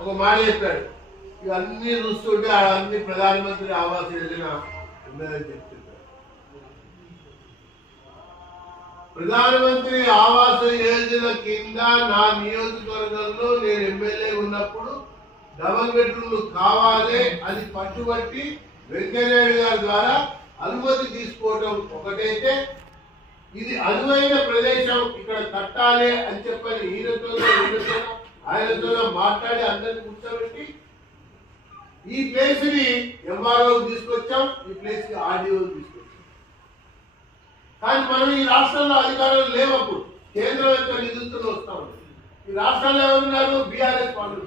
ఒక మాట చెప్పాడు, ఇవన్నీ చూస్తుంటే అన్ని ప్రధానమంత్రి ఆవాస్ యోజన ఉన్నదని చెప్తున్నారు. ప్రధానమంత్రి ఆవాస్ యోజన కింద నా నియోజకవర్గంలో నేను ఎమ్మెల్యే ఉన్నప్పుడు డబల్ బెడ్రూమ్లు కావాలి అని పట్టుబట్టి వెంకయ్యనాయుడు గారి ద్వారా అనుమతి తీసుకోవడం ఒకటైతే, ఇది అనువైన ప్రదేశం ఇక్కడ కట్టాలి అని చెప్పని ఆయనతో మాట్లాడి అందరిని కూర్చోబెట్టి ఈ ప్లేస్ ని ఎంఆర్ఓ తీసుకొచ్చాం, ఈ ప్లేస్ ని ఆర్డీఓ తీసుకొచ్చాం. కానీ మనం ఈ రాష్ట్రంలో అధికారులు లేవప్పుడు కేంద్రం యొక్క నిధులతో వస్తా ఉంది. ఈ రాష్ట్రంలో ఎవరున్నారు? బీఆర్ఎస్ వాళ్ళు.